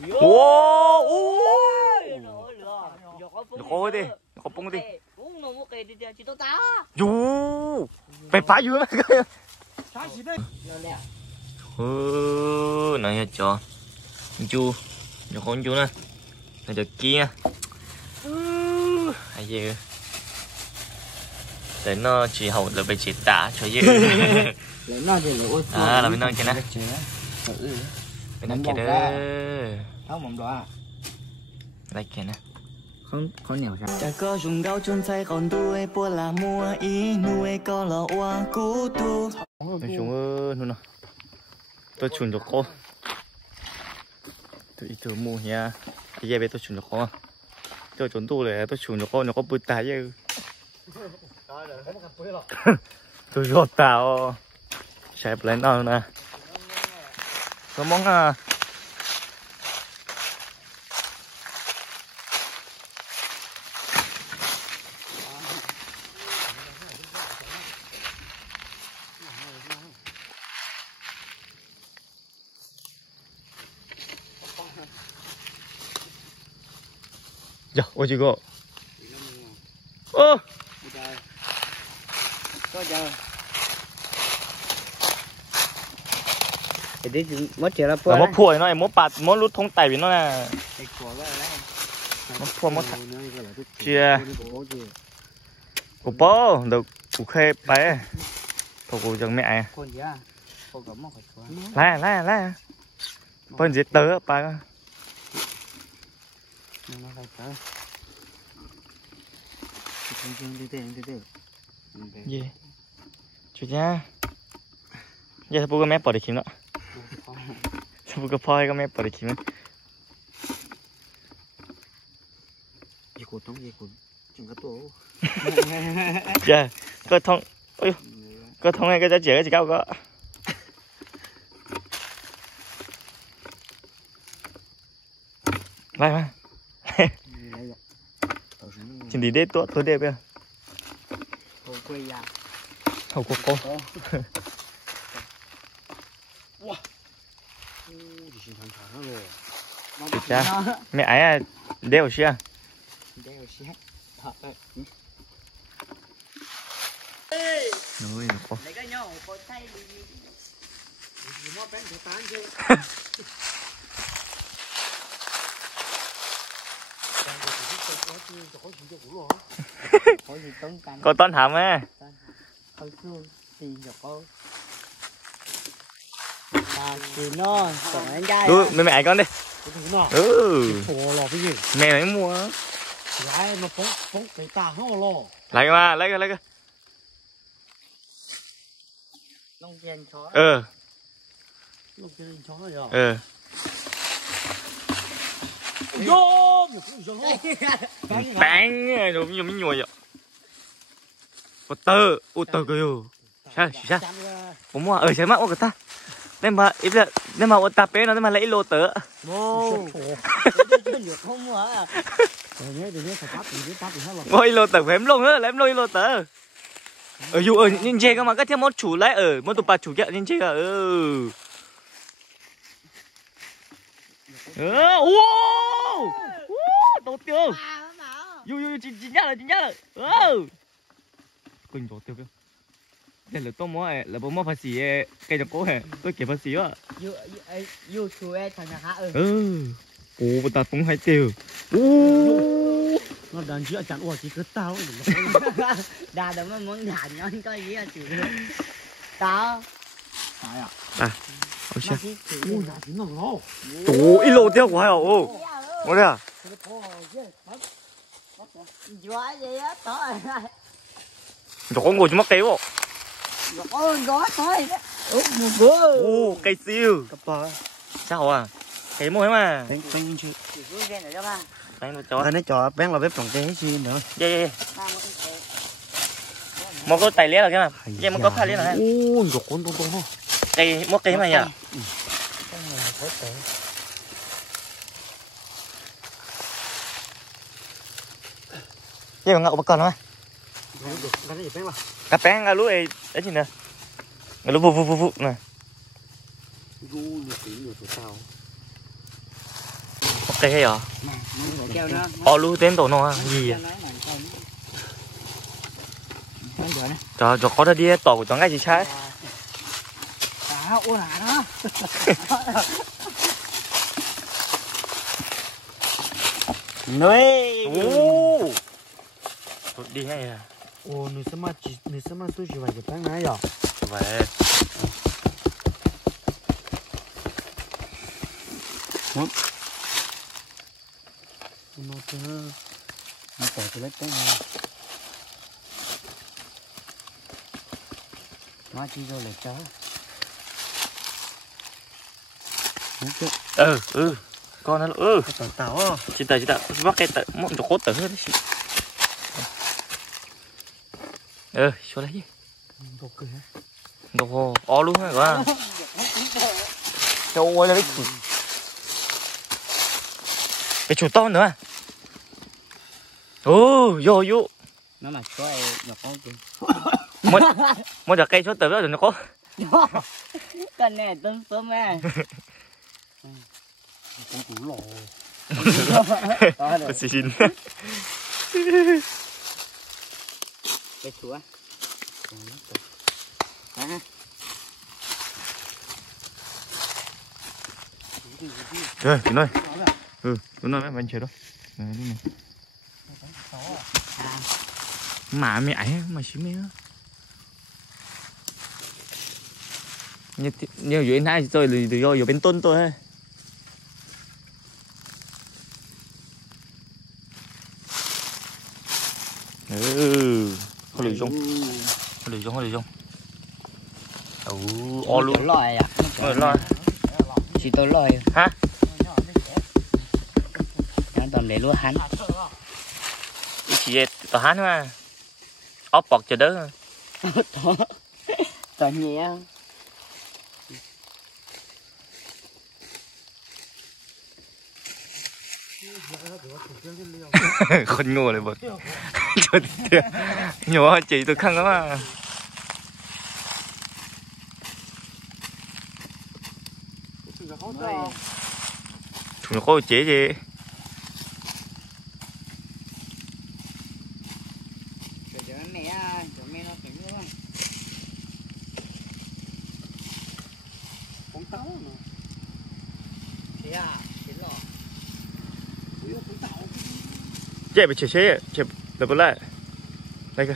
Wow, khó đi, khó bung đi. Dù, phải phá dữ mà. Này cho, chú, nó con chú nè, này được kia. Hay gì? Để nó chỉ hậu là bị chỉ đá cho dữ. À, là bên kia nè. Bên kia đó. Không mỏng đó à? Đây kia nè. Không nhiều sao? Đã có dùng đau chân tay còn đuôi bùa là mua ý nuôi có là oa cú tu. Nói chung luôn nào. Tôi chuẩn được cô. Tôi ít thử mua nha. Bây giờ tôi chuẩn được cô. Tôi chuẩn tu này tôi chuẩn được cô nó có bự tài chứ. Tôi rót tao. Xếp lên đó nè. Có món à. 야, 어디 이거? Có chờ. Để mất chuyện là là mất phổi nó, mất bạt, mất lút thông tài vì nó là mất phổi mất chia của bố được của khe bé của cô chẳng mẹ lá bên gì tớ bà gì chú cha giờ bố có mẹ bỏ được kiếm đó bố có phơi có mẹ bỏ được kiếm đó gì của tông gì của chẳng có tổ giờ cơ thông ôi cơ thông này cái giá trị cái gì cao có lại chỉ đi đến tôi đẹp bây giờ hậu cô cha mẹ ấy đeo chưa nuôi nó có có toán hàm á ừ mẹ mẹ con đi mẹ lấy mua lấy mà lấy cái bánh rồi mình nhồi vậy ô tơ kìa sao bố mua ở trái mắt của ta nên mà ít là nên mà ô tạp bé nó nên mà lấy lô tớ ngồi lô tớ phải em lông nữa là em lôi lô tớ ở dù ở nhìn chê cơ mà các thêm món chủ lấy ở món tụt bà chủ kia nhìn chê cả tổ tiêu dù chính nhá rồi quỳnh tổ tiêu kia đây là tôi mua là bố mua phải xì cây trồng cố hè tôi kể phải xì á yêu chú em thằng nhà khác ồ bà ta tung hai tiêu nó đàn chữa chẳng ủa chỉ cứ tao đà đó mà muốn đàn nó có gì là chủ tao ôi sao tổ ít lô tiêu của hai ồ ngồi đây à nó có ngồi cho mắc kéo gió thôi ô cây siêu sao à cái mồi mà bánh chưa bánh cho nó cho bánh là bếp trồng cây gì nữa dạ một cái tài lé là cái nào dạ một cái tài lé là ô giọt con to cây một cây mà nhỉ dạ ngậu bạc con thôi cà bén ngà lúa ấy đấy gì nè ngà lúa vụ nè tê hả? Lu tên tổ nó gì à? Trời có ra đi tổ của cháu ngay gì trái? Ô là đó. Nuôi. Đi ngay à? Ô, người xem mà tôi chỉ phải cái này rồi. Vậy. Nó tỏ cái lấy cái này. Nó chỉ rồi lại cháu. Con nó tao chị tao bắt cái tao muốn cho cốt tao hết chị. Cho lấy gì? Đồ o luôn hả quá. Cho ôi là cái chuột to nữa. Vô. Nó mà có nó có chứ. Muốn được cây chuột tao rồi nó có. Con này tôm tôm à. Con củ lò. Xin. Cái chúa. Rồi, đúng rồi. Đúng rồi, bạn chờ đó. Mà mẹ ấy mà xí mẹ. Như dưới này rồi từ do ở bên tôn tôi hay. Hơi lười rong. O luôn. Lòi à? Lòi. Chỉ tôi lòi. Hả? Nó toàn để lúa hắn. Chỉ tao hắn mà. Ốp bọt chờ đỡ. Tao nhẹ. Con ngô này bật. Nhỏ chị tôi khăn lắm à. Chúng nó có chế gì? Chạy bị chế đập lại. Đây cơ.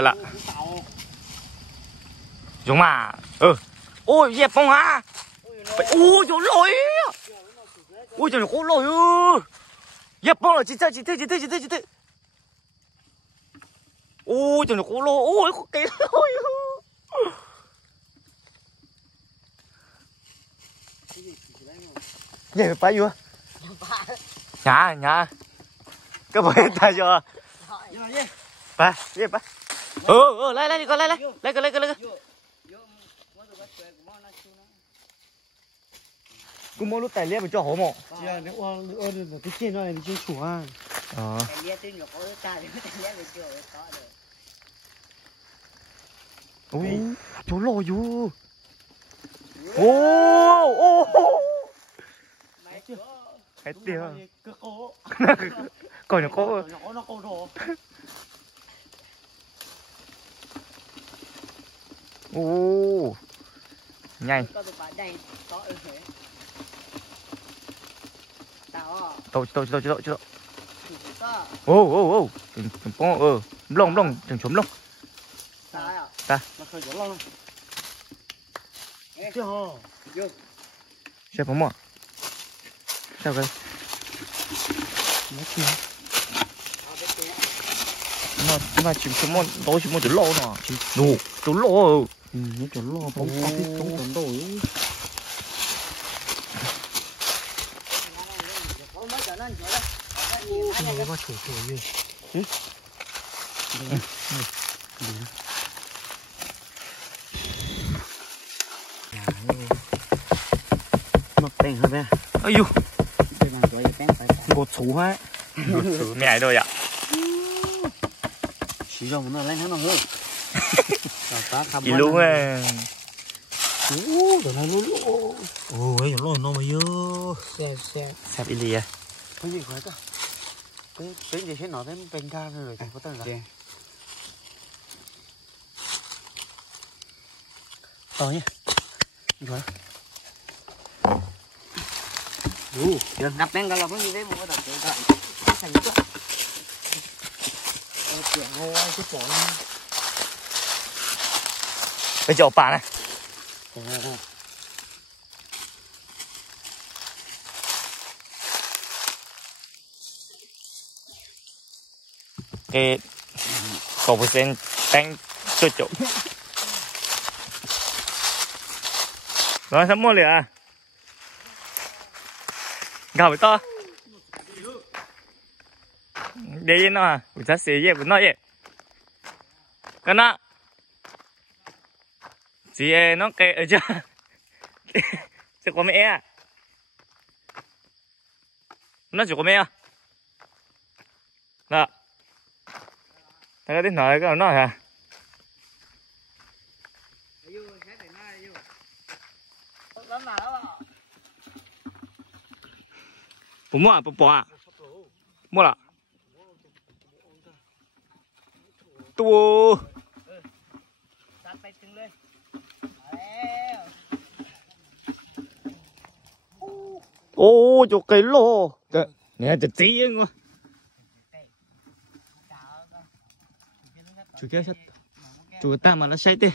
Lạ. Giống mà. Ôi dẹp phong à. Ôi chỗ lỗi. Ôi trời có lỗi. Dẹp phong là chị tư. Ôi trời có lỗi. Ôi có cái lỗi. Vậy phải chưa? Nhà. Cái bể ta chưa? Ba, đi ba. Lấy đi con lấy. Lấy cái. Cũng muốn lúc tài liếp cho hổ mộ. Dạ, nếu là cái trên này trên chủ à. Chỗ lò vô. Hết tiền. Coi nó có. Nhanh. Tôi. Lông, đừng chấm lông. Ta. Xem phóng mỏ. Sao cái? Mà chìm chấm mỏ, đó chìm mỏ chấm lỗ nè. Đủ, chấm lỗ. Nó chấm lỗ, bóng chấm đồ. Nó có chủ gì? Nó bèn hơn đây. Ây dụ. Một số hết. Mẹ rồi ạ. Chỉ rồi nó lên nó hơn. Chị luôn à. Tụi nó lú lú. Ôi lôi nó mà vô. Xe. Sẹp Ilia. Cái gì vậy ta? Cái gì thế nó thấy bên ra rồi có tên là. To nhá. Rồi. Được ngập lên là có gì đấy mua đặt cái đó. Thành quá. Chuyện ngô cái chỗ. Bây giờ bà này. Cái cổ bột sen đánh chỗ chỗ. Rồi sắm mua liền à? Gạo bị to. Đây nó à, buổi sáng xế về buổi nói vậy. Cái nào? Chị nó kệ ở chưa? Chỉ có mẹ à? Nó chỉ có mẹ à? Đó. Thằng cái tiếng nói cái nó hả? Bố mua à? Bố à? Mua là? Tua. Ô, chỗ cái lô. Nè, chặt tí ngô. Chú kia sao? Chú ta mà nó say tê.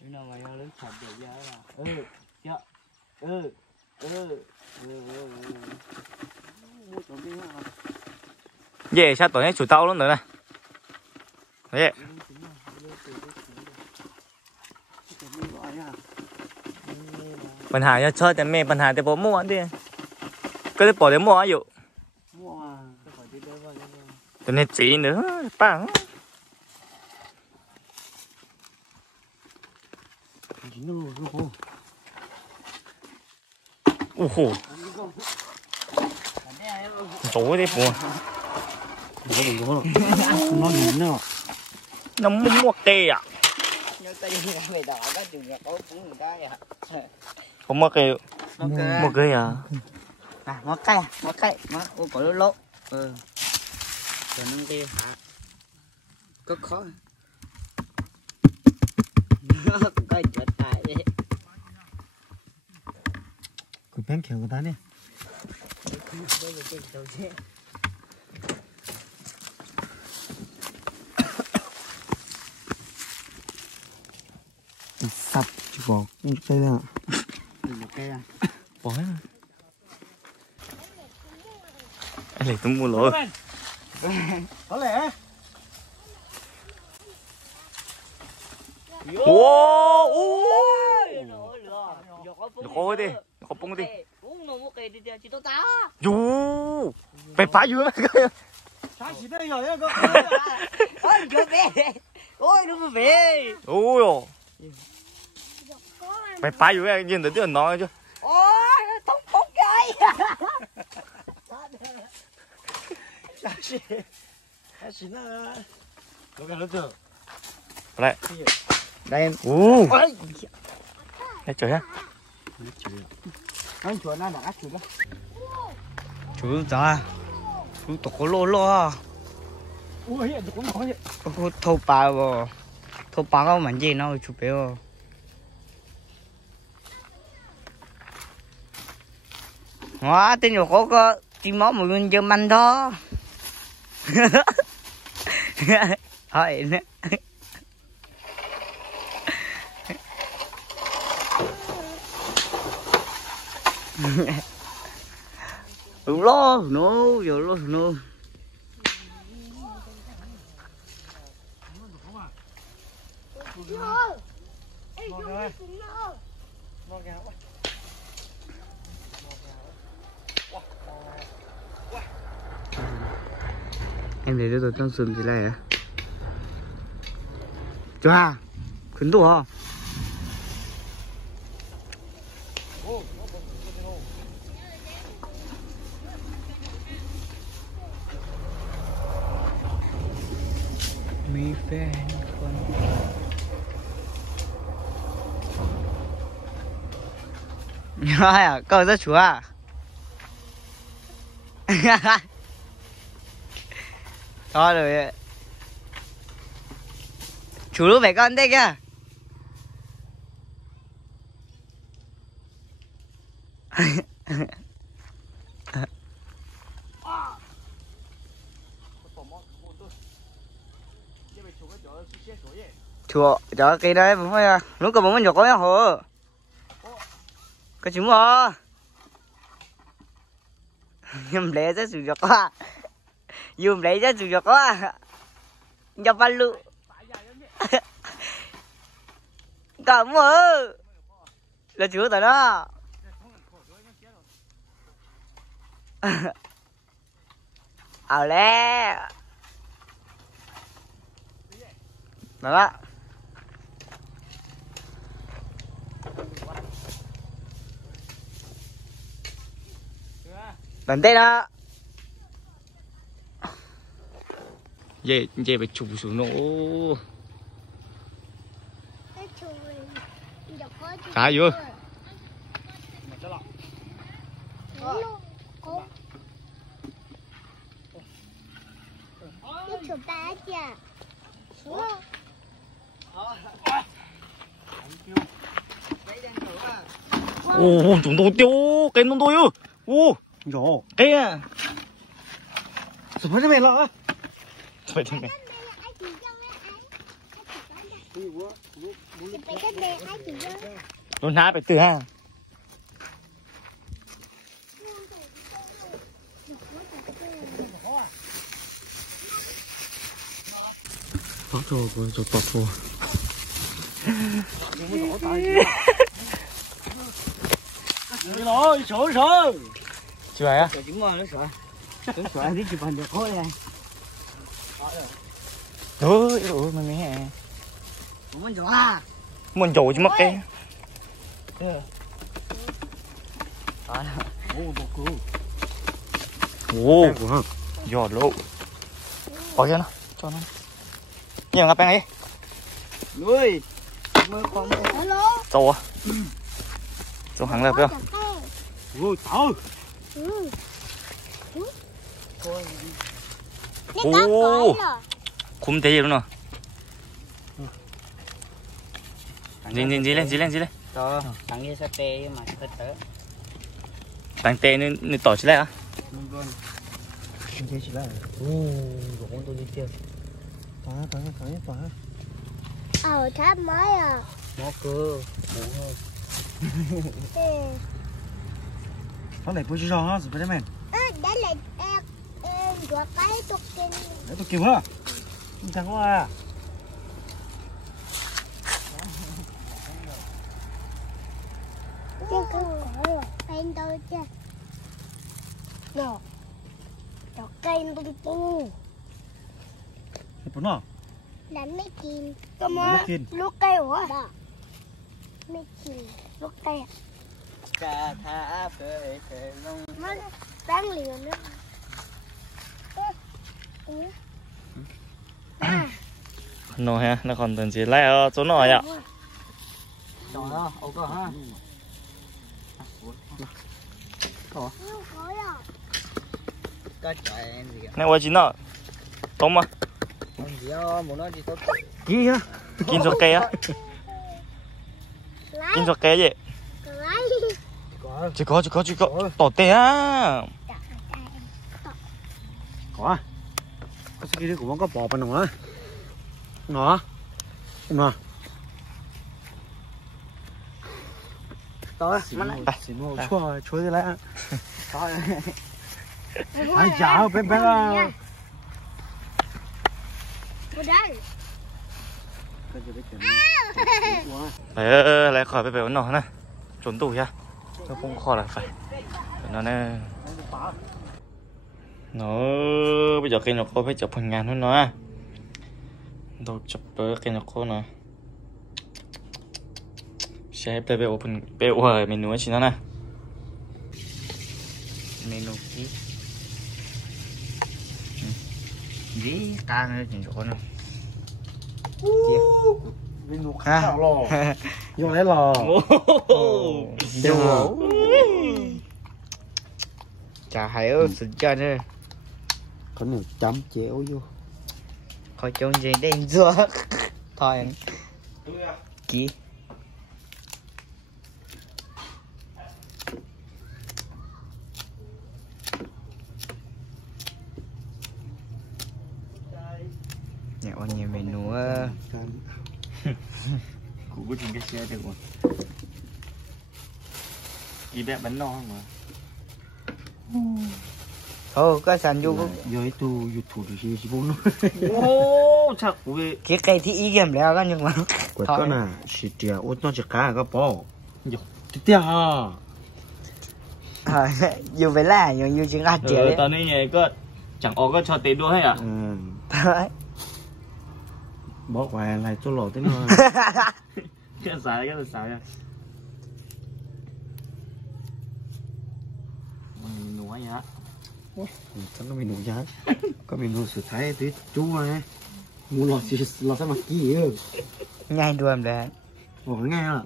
Nào mà nó lớn thật để ra là. Về sao tối nay chủ tao luôn nữa này. Đấy.ปัญหาจะชอบแต่แม่ปัญหาแต่ผมมั่วดิก็ได้ปล่อยแต่มั่วอยู่แต่ในจีนnữaป้าโอ้โหโตดิปัวNó nhìn nó. nó mua kê à Nhớ tay người đỏ đó chừng là có cũng người ta à. không mua kê mua kê à Mua cây mua cổ lỗ lỗ. Rồi nó đi hả? Có khó. Coi chết tài đi. Cái bánh kẹo của ta nè. Sắp chứ bỏ cây ra. Một cây à? bỏ hết rồi anh lấy tôi mua lỗ Có lẽ. wow lỗ đi có bông đi dù phải phá dữ Sao chỉ đây rồi cơ. Ôi chưa về. Ôi nó mới về. ôi phải phá dữ nhìn thấy tiếng nói chứ Ôi nó không cây. Sao nó. Có cái nó chưa. đây Đây em. đây trời ha Anh chuột nó đã chuột đó. Chú ta. Chú tổ có lô lô à. Ui hiện cũng nói vậy. Thâu bà vô. Thâu bà có mảnh gì nó chụp béo. Hóa tên của có chim máu một nguyên dơm anh đó. Hỏi nữa. Lo no yo lo no em thấy tôi trong sườn gì này à 좋아 근도 มีแฟนคนน้อยอ่ะก็จะชัวร์thôi rồi chủ lúc phải con đây kìa chùa cho cái đấy bố ơi lúc còn bố mình có hồ cái chúng mà nhầm lẽ rất sụt quá dùng lấy rất sụt quá cho ba lụ cảm ơn là chúa tại đó ảo lẽ đó đần tê đó về phải chụp xuống nổ cá vô ô chúng tôi tiêu cái nó tôi ư ô rồi cái à sao phải mày lo phải thế này luôn há phải từ ha tọt thua rồi tọt thua đi lo sổ sổ chưa à chúng mà nó sợ đi chụp hình được thôi này ôi mày mẹ muốn chỗ à muốn chỗ chứ mắc cái ô giọt lộ bỏ cho nó nhiều ngập anh ấy nuôi mưa con trâu à trâu hàng lập không ôi tao ô cúm thế gì luôn rồi dí lên đó thằng kia sẽ tê mà thật tớ thằng tê nên tỏ chứ lại á luôn thằng kia chỉ là ô rồi con tôi đi tiêu phá tháp mới à nó cơ nó này bố chú cho ha rồi đấy mày đấy là của cái tôi kinh đấy tôi kêu hả chẳng có à chứ có bên tôi chứ nào đọc cây tôi tu bố nó đánh mấy kim lúc cây hả đó mấy kim lúc cây cả thả phơi long nó đáng liền nữa nó ha nó còn từng gì lại ở chỗ nổi ạ đó ô cơ ha có trời em gì này qua chín nọ tôm mà gì đó muốn nói gì tốt gì á kinh cho cây á kinh cho cây vậy chỉ có tỏ tê á có cái gì cũng có bò bên nữa ngõ ngõ tôi chua đi lại thôi ai chào bên lại khỏi phải nó nè trốn tủ nha nó không khỏi là phải nó nè nó bây giờ cây nó có phải chụp phần ngàn thôi nó đâu chụp cây nó có nó sẽ phải về phần bèo hồi mình nuôi chỉ nó nè menu gì càng nữa chỉnh chỗ nữa Mình nuốt khảo lò. Vô lấy lò. Vô. Chả hay ơi, sự chân ơi. Có nhiều chấm chéo vô. Khỏi trông gì đen rùa. Thôi. Kì. Nhà có nhiều menu á. Cũng có trên cái xe được rồi. Đi bé bánh no không mà. Có sẵn vô. Rồi tôi YouTube được gì bốn nó. Ô, chắc của Cái cây thì ý game leo đó nhưng mà. Quẹt có nè, xịt tiệt, út nó chỉ cá có bò. Tiếp theo ha. Dù phải là nhưng dù chứng ác chế. Tao nói nghe có chẳng có cho tiền đua hay à? Đấy. Bỏ quà lại tôi lột tới nó. Cái xài à. Mình nuôi vậy á. Chắc có menu giá. Có menu sự thái tới chú mà. Mua lọt sao mà kỹ ơ. Ngay đuồm đấy. Ủa nghe à?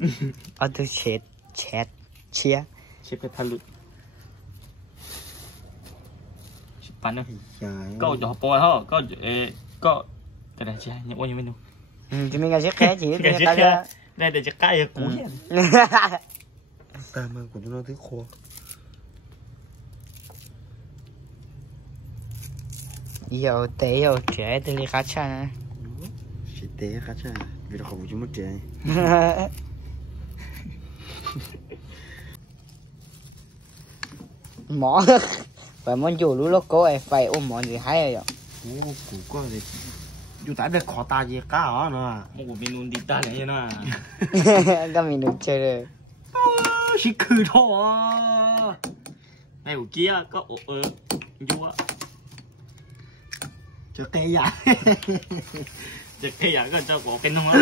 Ở tôi chat chia. Xếp cái thằng lụt. Bắn đâu? Trời. Câu cho bò hả? Có cái này chứ nhận bao nhiêu menu? Thì mình sẽ khé chỉ cái ta ra. Đây để cho cái cũ. Ta mà của nó tới khô. Yêu tế yêu trẻ từ đi khá chán. Chỉ té khá chả. Vì nó không có mất trẻ. Mỏ. Phải muốn chủ lúc cô ấy phải ôm món gì hay rồi. Ủa, củ có gì. Dù tại đây khó ta gì cá hả nó. Một của menu đi ta lại như nào? Các mình được chơi rồi. Chỉ cứ thôi. Này của kia có vua. Cho cây dạ. Cho cây dạ có cho có cái nông á.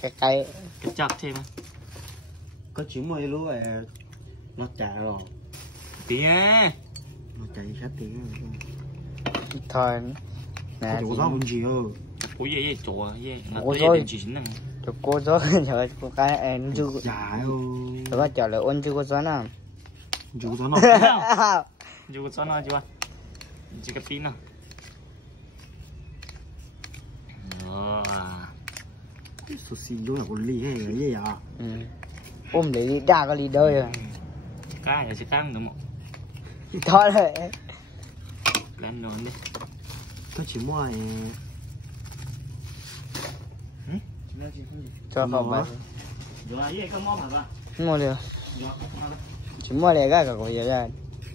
Cái cây. Cái chặt thêm á. Có chỉ mới lúc này nó trả rồi. Tí á. Nó chạy sát tiếng rồi. Thôi. Nè, chỗ đó mình gì ơ. Ủa gì chỗ gì? Ủa rồi. Cho cô gió chờ cô cái em chú. Dạ ơ. Tôi có chờ lại ôn chú cô gió nào. Chú đó nó. Chú có nó chưa? Chỉ cái pin nào. Số xin lúc nào có ly hay cái gì à? Ôm để đi đa có đi đời rồi. Cái này sẽ căng được một. Thôi rồi. Lên nón đi. Có chỉ mua này. Cho không vậy. Rồi cái món hả ba? Mua được. Chỉ mua này cái của gì ra.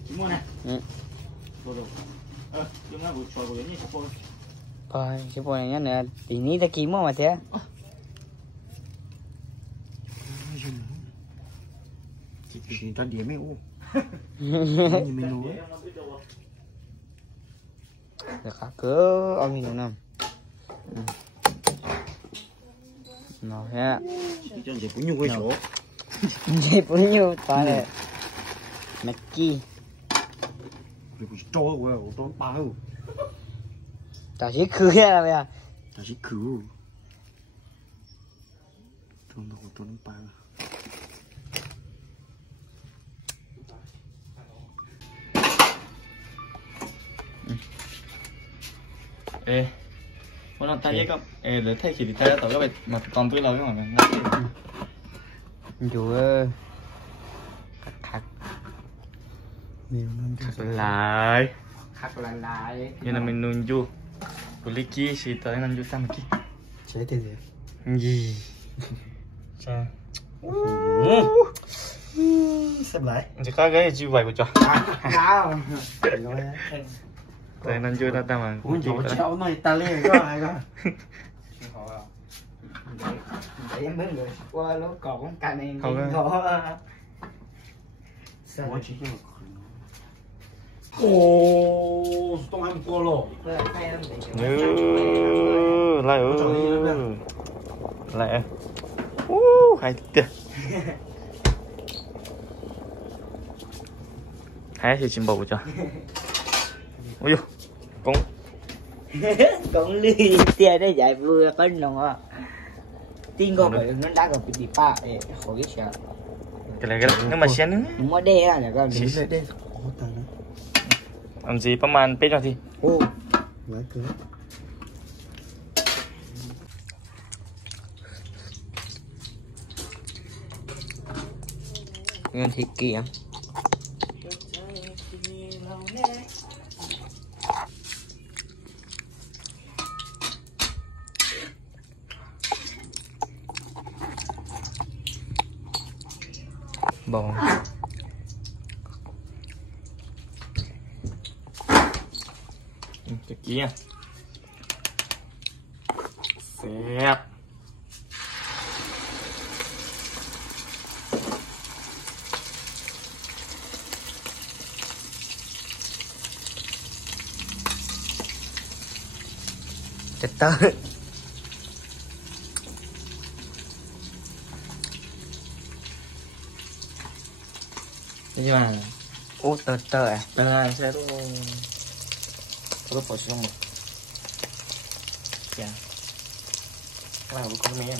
Chỉ mua này. Đồ. Chúng ta buổi chiều buổi như sắp rồi. Cái bộ này nhá nè, tí ní ta kiếm mà thế. Chỉ ta điểm ấy u. Được cả cứ ông hình nào. Nó ha. Cho chị cũng như cái chỗ. Chị cũng như ta này. Nè chi. Rồi cho của tôi bao. Ta chỉ khử ra bây giờ. Ta chỉ khử. Tôi bao. Ê, muốn làm tay với con. Ê, để thay thì tay tao các bạn mà còn với lâu cái mà Chú khắc lại khắc lại như là mình nuôi du của lý kia thì tới năm du sang kia Chế thế gì cha xem lại chỉ có cái gì vậy của cho sao tới năm du ta ta mà cũng chỗ chéo này ta lên có ai đó để em biết người qua lúc còn cũng cạnh này không sao chỉ 오, 똥 한번 꺼로. lại hay tiếc hay thì chim bầu cho ôi con Cũng lì tiền đấy giải vừa con nó tin có phải nó đã có bị pa để khỏi cái chuyện cái này nhưng mà xén nữa mua đê à là con đây làm gì ประมาณ เป็ดนาที ô quá cứ ngon thịt kia bò cái kia xẹp chết tớ nhưng mà ô tớ à sẽ tôi bỏ xuống một dạ cái nào cũng có mấy này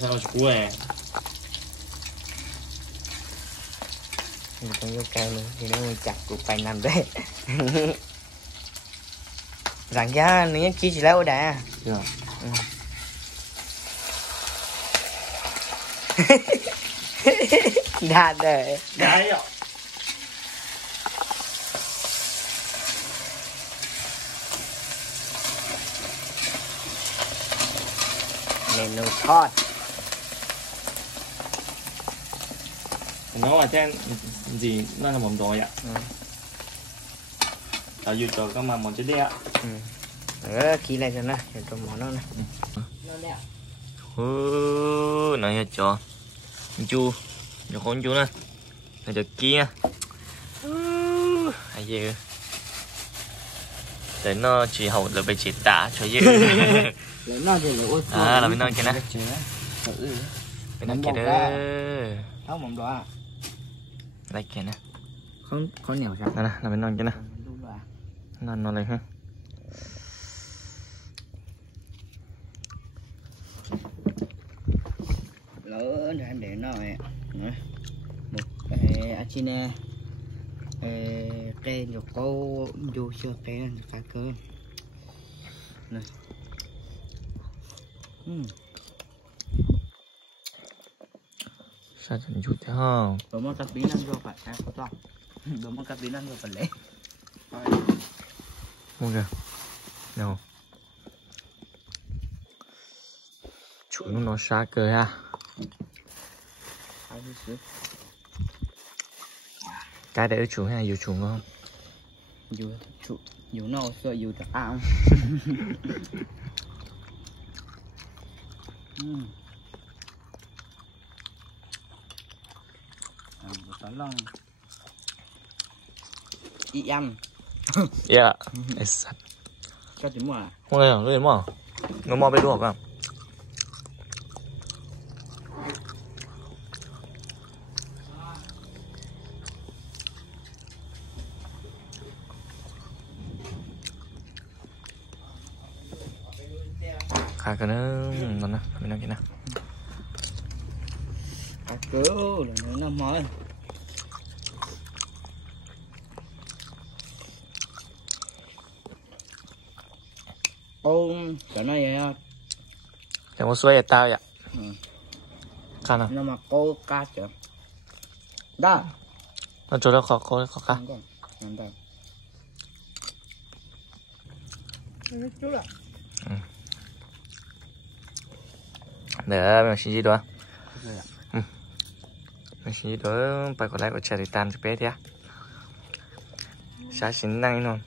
sao chú à mình còn vô cây nữa thì nó chặt cũng phải nằm đấy rằng giá nếu chỉ lâu đã dạ đã đời đấy ạ menu hot nó là trên gì nó là món đói ạ ở dù cho các mà món chết đấy ạ kỹ lại cho nó cho món nó này này cho chu cho con chu nè này cho kia hay gì để nó chỉ hậu là bị chỉ tả cho dữ lấy nó thì lấy à là bên nó kia nè bên nó kia đó không mỏng đó đây kia nè không nhiều sao nè là bên nó kia nè nó lên ha lỡ để nó này một cái achine cây nhục cô vô chưa cây cá cơ này sao chẳng chút thế không đồ món cà bí năng vô phải cá có to đồ món cà bí năng vô phải lấy mua kìa đâu chủ nó xa cơ ha cái để chủ hay dù chủ ngon dù nó sợ dù thật ảo tao long đi ăn yeah exact cho chúng mà không nghe rồi mà nó mò bên luộc à cái nó nè bên đây kia nè cứ là nó mới ôm cái này vậy để một suy tao vậy khăn à nó mà cô cá chưa đó nó chỗ đó khó khăn để mình xin gì đó mình xin gì đó phải có lại có chạy thì tan cho bé thế sao xin năng luôn